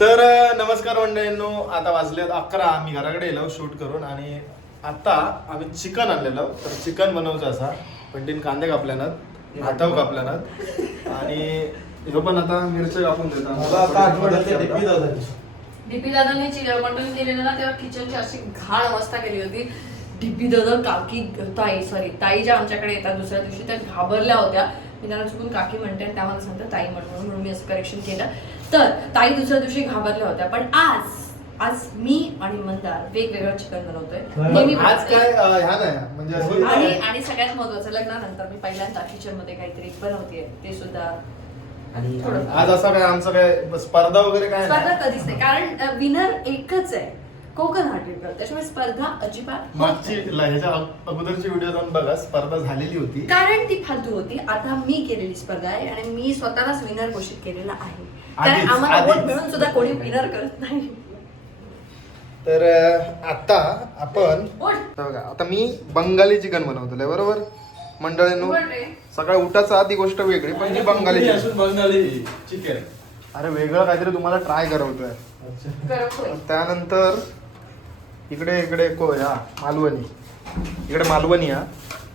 तर नमस्कार मंडळींनो. आता वाजलेत अकरा. आम्ही घराकडे गेलो शूट करून. आणि आता आम्ही चिकन आणलेलो. तर चिकन बनवचं असा. पंटीन कांदे कापल्यानं हाताव कापल्यानं आणि ह्यो पण आता मिरच्या कापून देतात डीपी दादांनी मटण केलेलं ना तेव्हा किचनची अशी घाण अवस्था केली होती. डीपी दादा काकी ताई सॉरी ताई ज्या आमच्याकडे येतात दुसऱ्या दिवशी त्या घाबरल्या होत्या. मी त्यांना चुकून काकी म्हणते आणि त्या मला सांगतात ताई म्हणून म्हणून मी असं करेक्शन केलं. तर ताई दुसऱ्या दिवशी घाबरल्या होत्या. पण आज आज मी आणि मंदार वेगवेगळं चिकन बनवतोय. आज. काय म्हणजे आणि आणि सगळ्यात महत्वाचं लग्नानंतर मी पहिल्यांदा किचनमध्ये काहीतरी बनवते ते सुद्धा आणि थोडं. आज असं काय आमचं काय स्पर्धा वगैरे काय स्पर्धा नाही? कधीच नाही कारण विनर एकच आहे. कोकण हार्टेड त्याच्यामुळे स्पर्धा अजिबात मागची ह्याच्या अगोदरची व्हिडिओ जाऊन बघा स्पर्धा झालेली होती कारण ती फालतू होती आता मी केलेली स्पर्धा आहे आणि मी स्वतःलाच विनर घोषित केलेला आहे कारण आधीच- आम्हाला आधीच. वोट मिळून सुद्धा कोणी विनर करत नाही तर अं, आता आपण वोट. हे बघा आता मी बंगाली चिकन बनवतोय बरोबर मंडळींनो वोट रे. सकाळी उठाचा आधी गोष्ट वेगळी पण ती बंगाली chicken. असून बंगाली चिकन अरे वेगळं काहीतरी तुम्हाला ट्राय करवतोय. त्यानंतर इकडे इकडे को या मालवणी. इकडे मालवणी या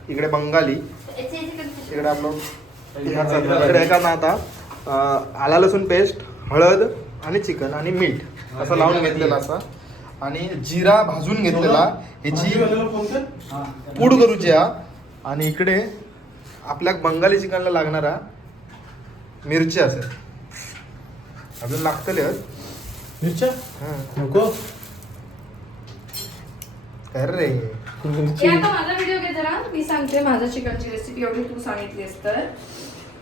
इकडे बंगाली. इकडे आपलं इकडे आहे का ना आता? आला लसूण पेस्ट हळद आणि चिकन आणि मीठ. असं लावून घेतलेलं असं. आणि जिरा भाजून घेतलेला. ह्याची पूड करूची हा. आणि इकडे आपल्या बंगाली चिकनला लागणारा मिरची असेल. अजून लागतले मिरच्या? नको. काय रे हे आता माझा व्हिडिओ घे जरा. मी सांगते माझा चिकनची रेसिपी एवढी तू सांगितलीस तर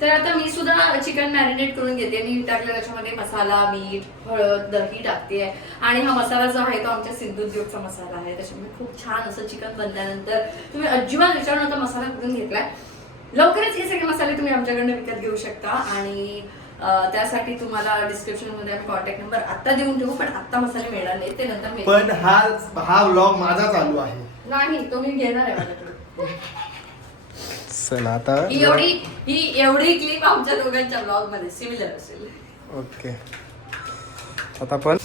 तर आता मी सुद्धा चिकन मॅरिनेट करून घेते. मी टाकले त्याच्यामध्ये मसाला मीठ हळद दही टाकते. आणि हा मसाला जो आहे तो आमच्या सिंधुद्योगचा मसाला आहे. त्याच्यामुळे खूप छान असं चिकन बनल्यानंतर तुम्ही अजिबात विचारून आता मसाला कुठून घेतलाय. लवकरच हे सगळे मसाले तुम्ही आमच्याकडनं विकत घेऊ शकता. आणि त्यासाठी तुम्हाला डिस्क्रिप्शनमध्ये आम्ही कॉन्टॅक्ट नंबर आता देऊन ठेवू पण आता मसाले मिळणार नाही ते नंतर मिळतील. पण हा हा व्लॉग माझा चालू आहे. नाही तो मी घेणार आहे माझ्याकडे चला आता ही एवढी ही एवढी क्लिप आमच्या दोघांच्या ब्लॉगमध्ये सिमिलर असेल. ओके. आता का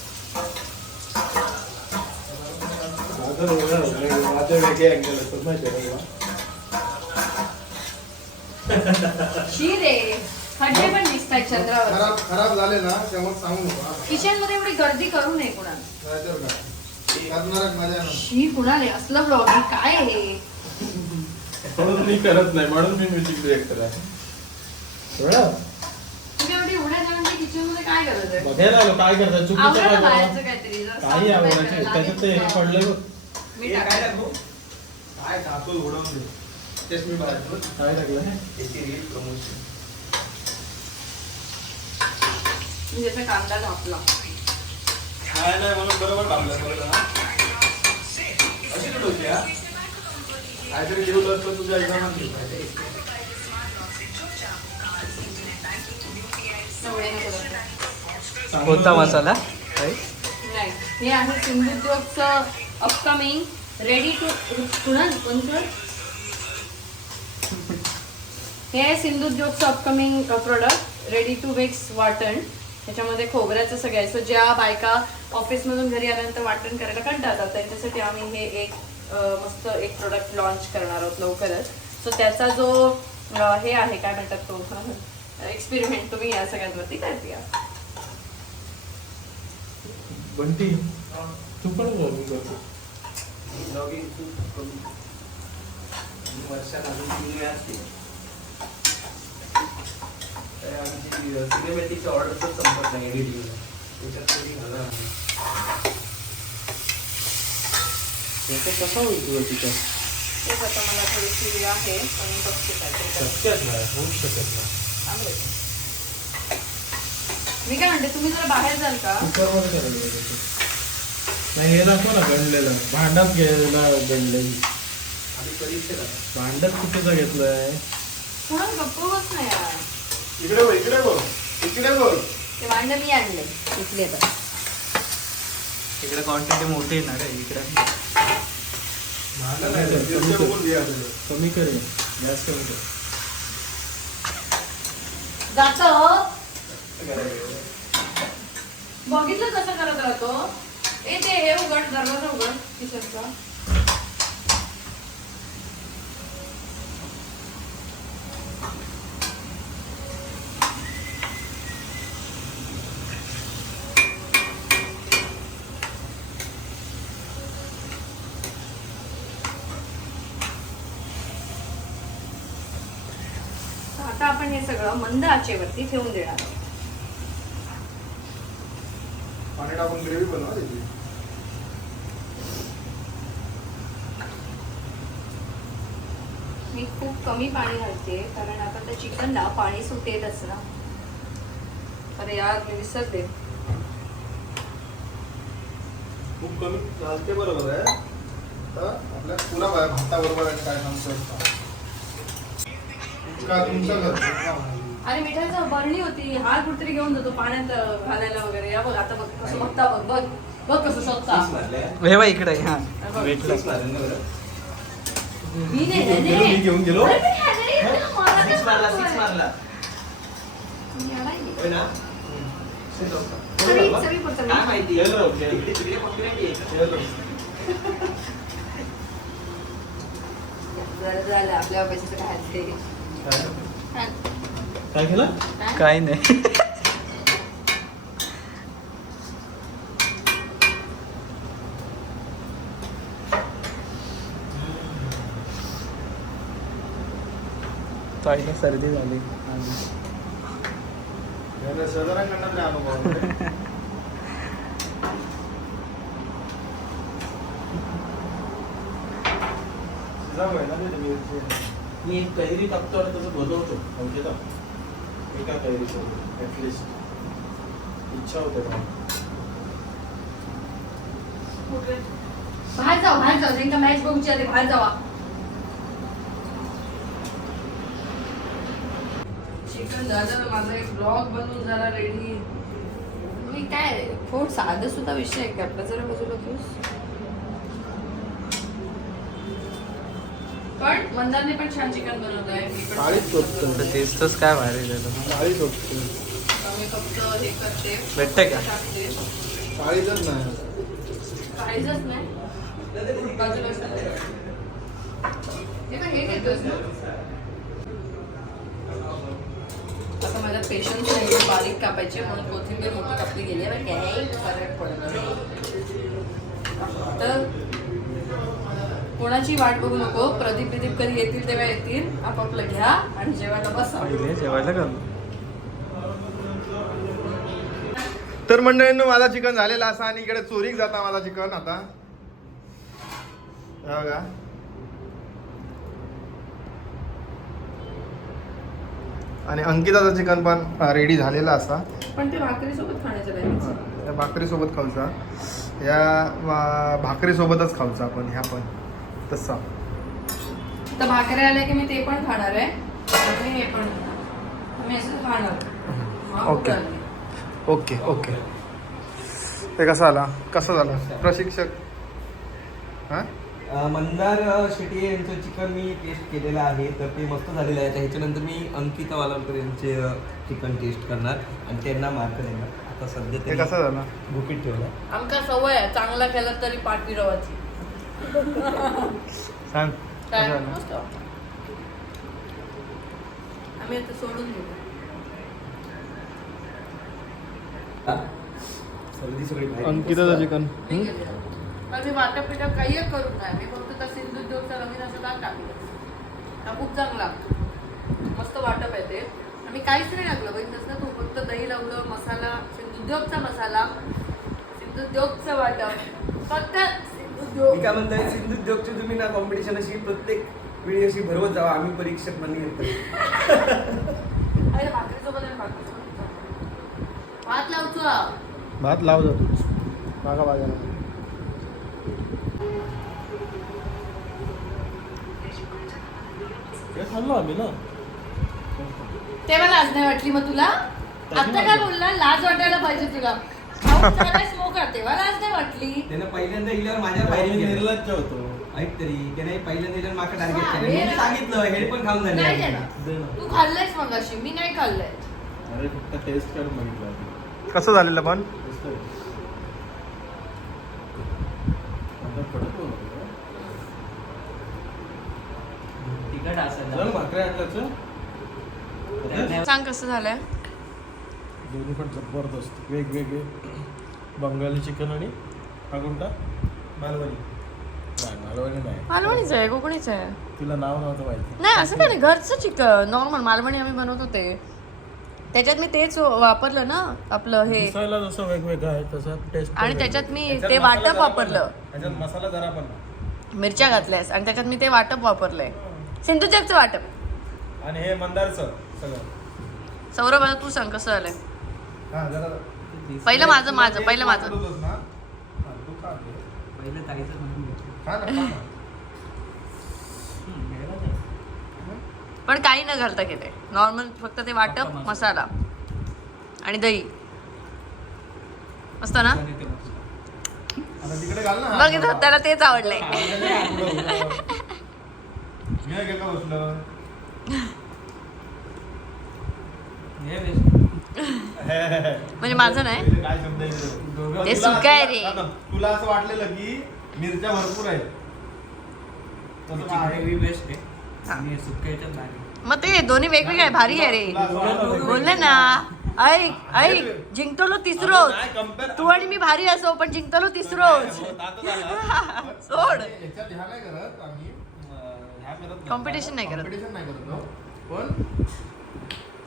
शी रे. खड्डे पण दिसत आहेत चंद्रावर. खराब खराब झाले ना तेव्हा सांगू नका किचनमध्ये एवढी गर्दी करू नये कुणाला. नाहीतर काय करणार मजा शी कुणाला? असलं ब्लॉगिंग काय आहे? म्हणून मी करत नाही म्हणून मी म्युझिक डिरेक्टर आहे. कळलं? तुम्ही एवढी एवढ्या जणांच्या किचनमध्ये काय करत आहे? बघायला आलो काय करतात चुकीचं आवडलं काय बाहेरचं करतात? काहीतरी जरा काही साफसफाई आवडायचे करायला त्याच्यात ते हे लागेल. पडलं बघ. मी टाकलं. काय टाकून उडवून दे. तेच मी बघायचं काय रील प्रमोशन. मी त्याचा कांदा नाही म्हणून बरोबर हा? अशी कुठं होती हा? काहीतरी तुझ्या एक्झामात एवढे नको दाखवू. कोणता मसाला नाही हे आहे सिंधुद्योगचं अपकमिंग रेडी टू कुणाल कोणतं हे आहे सिंधुद्योगचं upcoming product ready to mix वाटण त्याच्यामध्ये खोबऱ्याचं सगळं आहे. सो ज्या बायका ऑफिसमधून घरी आल्यानंतर वाटण करायला कंटाळतात त्यांच्यासाठी आम्ही हे एक मस्त एक प्रोडक्ट लॉन्च करणार आहोत लवकरच. सो त्याचा जो हे आहे काय म्हणतात तो? एक्सपेरिमेंट तुम्ही या सगळ्यांवरती करते बंटी तू पण वर्षात अजून तीन वेळा असते. तर आमची सिनेमॅटिकची ऑर्डरच संपत नाही एडिटिंगला त्याच्यात कधी घाला कसा होईल तुझं चिकन तेच आता मला थोडीशी आहे पण बघते काय ते. करते. शक्यच नाही होऊ शकत नाही. चांगलं आहे. मी काय म्हणते तुम्ही जरा बाहेर जाल का? कुकरमध्ये करायला पाहिजे ते. नाही हे दाखव ना गणलेलं भांडात घ्यायला गणलेली आधी परीक्षेला. भांड्यात कुठेचा घेतलंय? कोण गप्प बस नाही यार? इकडे बघ इकडे बघ इकडे बघ. ते भांड मी आणले इथले आता इकडे क्वांटिटी मोठी येणार आहे इकडे. भांडण नाही, इकडे बघून घे आता. कमी करे गॅस कमी कर. जात. बघितलं कसं करत राहतो? ए ते हे उघड दरवाजा उघड किचनचा आपण हे सगळं मंद आचेवरती ठेवून देणार आहोत. पाणी टाकून ग्रेव्ही बनवा त्याची. मी खूप कमी पाणी घालते कारण आता त्या चिकनला पाणी सुटेलच ना. अरे यार मी विसरते खूप कमी घालते बरोबर आहे. तर आपल्या पुन्हा भाताबरोबर काय सांगतो का तुमचं घर? आणि मिठाईचा बरणी होती. हार कुठतरी घेऊन जातो पाण्यात घालायला वगैरे. या बघ आता बघ कसं बघता बघ बघ. बघ कसं शोधता. इकडे हा. मी नाही रे, मी घेऊन गेलो. आपल्या पैशाचं काय. काय केलं? काय? नाही. ताईला सर्दी झाली. मी एक कैरी टाकतो आणि तसं बोलवतो ओके एका कैरीसोबत ॲटलिस्ट इच्छा होते का बाहेर जाऊ बाहेर जाऊ. त्यांच्या मॅच बघूची आधी बाहेर जावा. चिकन झालं माझा एक ब्लॉग बनवून झाला रेडी मी काय फोड साधं सुद्धा विषय आहे का? आपला जरा बाजूला घेऊस? पण मंदारने पण छान चिकन बनवलं आहे. मी पण थाळीच शोधतो. तेच काय भारी झालं थाळी शोधतो. मी फक्त हे करते. भेटतंय का? टाकते. थाळीचंच नाही. काहीच नाही. बाजूला. हे बघ, हे घेतोस ना? आता माझ्या पेशन्स नाही बारीक कापायचे म्हणून कोथिंबीर मोठी कापली गेली आहे बरं काही फरक पडत नाही तर कोणाची वाट बघू नको. प्रदीप प्रदीप कधी येतील तेव्हा येतील. आपापलं घ्या आणि जेवायला बसा. जेवायला का तर मंडळींनो माझा चिकन झालेला असा आणि इकडे चोरीक जाता माझा चिकन आता. हे बघा. आणि अंकिताचं चिकन पण रेडी झालेला असा. पण ते भाकरीसोबत खाण्याचं भाकरीसोबत खाऊचा. या भाकरीसोबतच खाऊचा आपण ह्या पण. तसा. तर भाकरी आल्या की मी ते पण खाणार आहे. आणि हे पण मी असं खाणार. हा, ओके. Okay okay. ते कसा आला? कसा झाला? प्रशिक्षक? हां? मंदार अ, शेट्टी यांचं चिकन मी टेस्ट केलेलं आहे. तर ते मस्त झालेलं आहे. तर ह्याच्यानंतर मी अंकिता वालावकर यांचे चिकन टेस्ट करणार. आणि त्यांना मार्क देणार. आता सध्या ते कसा झाला? बुकीट ठेवला. आमका सवय आहे. चांगला केला तरी पाठ फिरवायची सांग. काय? मस्त. आम्ही आता सोडून देऊ. सर्दी सगळी बाहेर. अंकिताचं चिकन मी वाटापिटा काही करून नाही. मी फक्त त्या सिंधुद्योगचा नवीन असं दाग टाकलं हा खूप चांगला. मस्त वाटप आहे ते. आम्ही काहीच नाही टाकलं बघितलंस ना तू? फक्त दही लावलं मसाला सिंधुद्योगचा मसाला सिंधुद्योगचं वाटप. फक्त मी काय म्हणताय सिंधुद्योगची तुम्ही ना कॉम्पिटिशन अशी प्रत्येक वेळी अशी भरवत जावा आम्ही परीक्षक म्हणून भात लावतो भात लाव जातो मागा बाजारा हे खाल्लं आम्ही ना. तेव्हा लाज नाही वाटली मग तुला? आता काय बोलला? लाज वाटायला पाहिजे तुला. नाही वाटली. त्यानं पहिल्यांदा इल्यावर माझ्या पहिले बाहेर निर्लज्ज होतो. ऐक तरी त्याने पहिल्यांदा इल्यावर माझं टार्गेट केलं. मी ना. सांगितलं हेड पण खाऊन झाले नाही देणार. दे ना. तू खाल्लंयस मग अशी मी नाही खाल्लंय. अरे फक्त टेस्ट करून बघितलं आधी. कसं झालेलं पण? Taste मस्त आहे आता कडक होऊ नको. तिखट चल असेल भाकऱ्या आणल्याच सांग कसं झालंय? दोन्ही पण जबरदस्त. वेगवेगळे बंगाली चिकन आणि हा कोणता मालवणी. नाही मालवणी नाही. मालवणीच आहे कोकणीच आहे. तुला नाव नव्हतं माहिती. नाही असं काय नाही घरचं चिकन नॉर्मल मालवणी आम्ही बनवतो ते त्याच्यात मी तेच वापरलं ना आपलं हे. दिसायला जसं वेगवेगळं आहे तसं टेस्ट आणि त्याच्यात मी ते वाटप वापरलं. त्याच्यात मसाला जरा पण नाही. मिरच्या घातल्यास आणि त्याच्यात मी ते वाटप वापरलंय. सिंधुचकचं वाटप. आणि हे मंदारचं सगळं. सौरभ आता तू सांग कसं झालंय हा, जरा- पहिलं माझं माझं पहिलं माझं. पहिलं ताईचं म्हणून घेतलं. हम्म, घ्यायला. पण काही न घालता केलंय. नॉर्मल फक्त ते वाटप मसाला. आणि दही. मस्त ना? आणि ते मस्त. आता तिकडे घाल ना. बघ इथं त्याला तेच आवडलंय. मी बसलं हे. म्हणजे माझं नाही पहिले काय शब्द आहे ते? ते तुला- सुकं आहे रे. तुला असं वाटलेलं की मिरच्या भरपूर आहेत तसं आहे? हा. आणि भारी. मग ते दोन्ही वेगवेगळे आहे भारी आहे तुला असं वाटलं रे की- बोलले ना ऐक ऐक जिंकतो तिसरोच नाही, compare- तू आणि मी भारी असो पण जिंकतो तिसरोच हो, आता झालं. सोड याच्यात ह्या नाही करत आम्ही अं, ह्या करत नाही. Competition नाही करत. Competition नाही करत हो. पण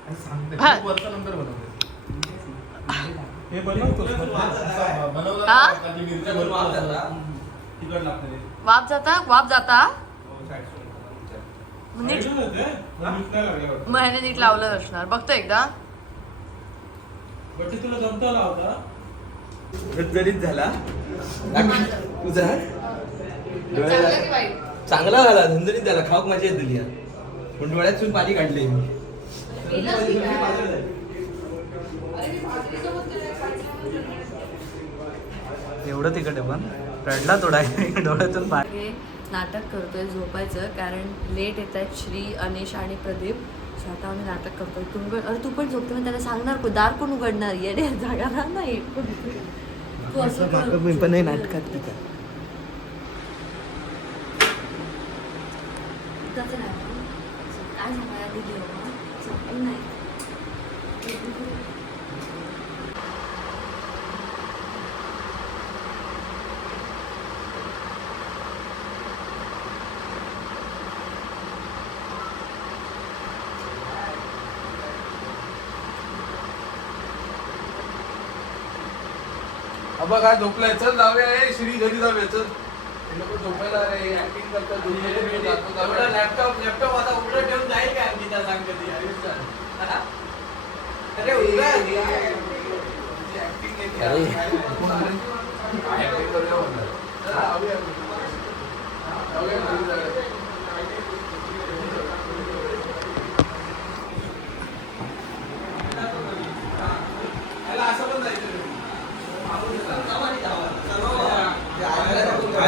आणि सांगते हा. खूप बनवते वाप जाता. वाप जाता? हो, नीट नीट लावलं असणार. बघतो एकदा. तुला झाला. तुझा चांगला झाला. धंदरीत झाला. खाऊक माझी दिली पण डोळ्यातून पाणी काढले मी. एवढं आहे पण. रडला थोडा डोळ्यातून पाणी. हे नाटक करतोय झोपायचं. कारण लेट येत आहेत श्री अनिश आणि प्रदीप. सो आता आम्ही नाटक करतोय. तू उघड अरे तू पण झोपते मग त्याला सांगणार को दार कोण उघडणार? येडे जागा राहा नाही. तू असं कर. मी पण नाही नाटकात तिथं. त्याचं नाही. काय सांगायला दिली बाबा? झोपलं नाही अबा काय झोपलाय. चल जाऊया. ए श्री घरी जाऊया. चल. हे लोक झोपायला रे ऍक्टिंग करतात दुनियेत जातो जाऊया. लॅपटॉप लॅपटॉप आता उघडं ठेवून जाईल त्या अरे Acting येते. काय acting करूया म्हणलं. चल, जाऊया. जाऊया. घरी जाऊया.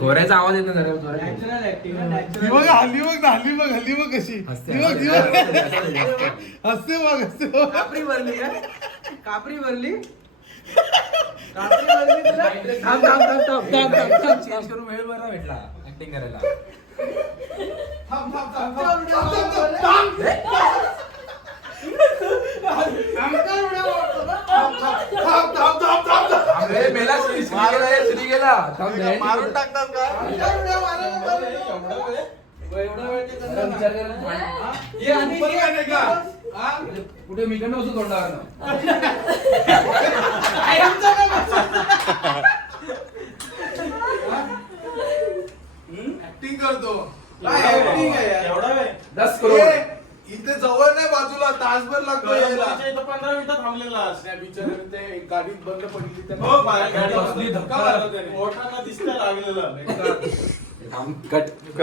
घोड्याचा आवाज येतो जरा जोरात. ऍक्टिंग ती बघ हल्ली बघ हल्ली बघ हल्ली बघ कशी. ती बघ ती बघ. हसते बघ हसते बघ. कापरी भरली का? कापरी भरली? कापरी भरली तुला? थांब थांब थांब थांब थांब थांब थांब. चेंज करून वेळ बरा भेटला. ऍक्टिंग करायला. थांब थांब थांब थांब. थांब थांब थांब. अरे मेला श्री गेला मारून टाकतात का कुठे मी कडनं तोंडावर करतो एवढा दस करोड. इथे जवळ नाही बाजूला तासभर लागतो यायला. पंधरा मिनिटं थांबलेला स्नॅप ते एक गाडीत बंद पडली हो बाहेर गाडी बसली, धक्का. त्याने. पोटाला दिसतं लागलेलं. Cut cut